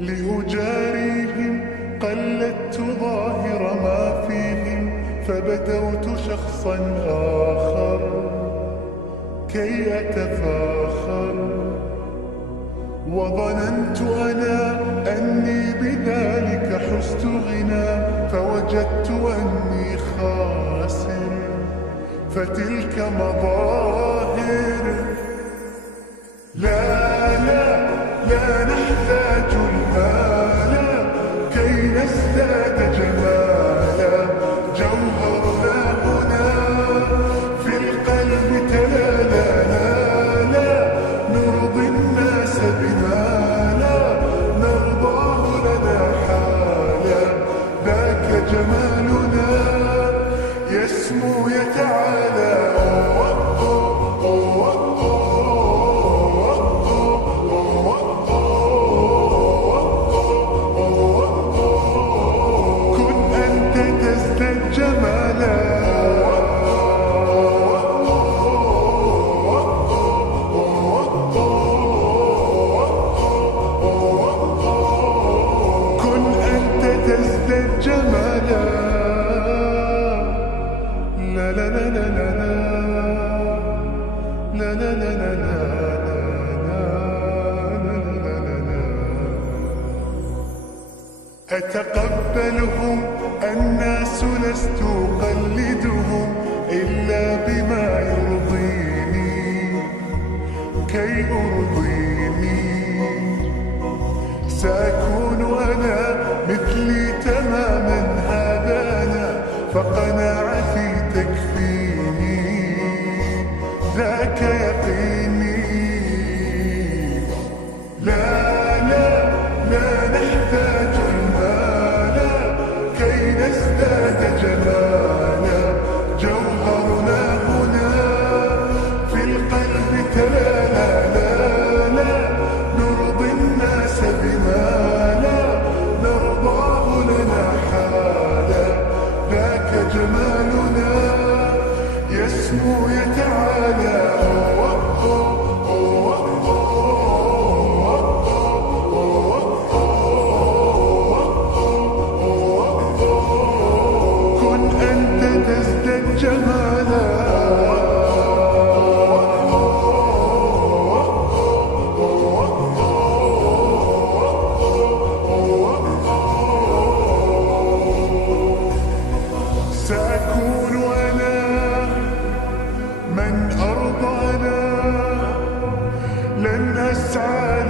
لأجاريهم قلدت ظاهر ما فيهم، فبدوت شخصا آخر كي أتفاخر، وظننت أنا أني بذلك حزت غنى، فوجدت أني خاسر، فتلك مظاهر. لا لا لا نحتاج المال كي نزداد جمالا، جوهرنا هنا في القلب تلالا. لا لا نرضي الناس بما لا نرضاه لنا حالا، ذاك جمالنا يسمو يتعالى. أتقبلهم الناس لست أقلدهم إلا بما يرضيني كي أرضيني. سأكون أنا مثلي تماما، هذا أنا فقناعتي تكفيني، ذاك يقيني. لا لا لا نحتاج المال كي نزداد جمالا، جوهرنا هنا في القلب تلالا. لا لا نرضي الناس بما لا نرضاه لنا حالا، ذاك جمالنا يسمو يتعالى. سأكون أنا من أرضى أنا، لن أسعى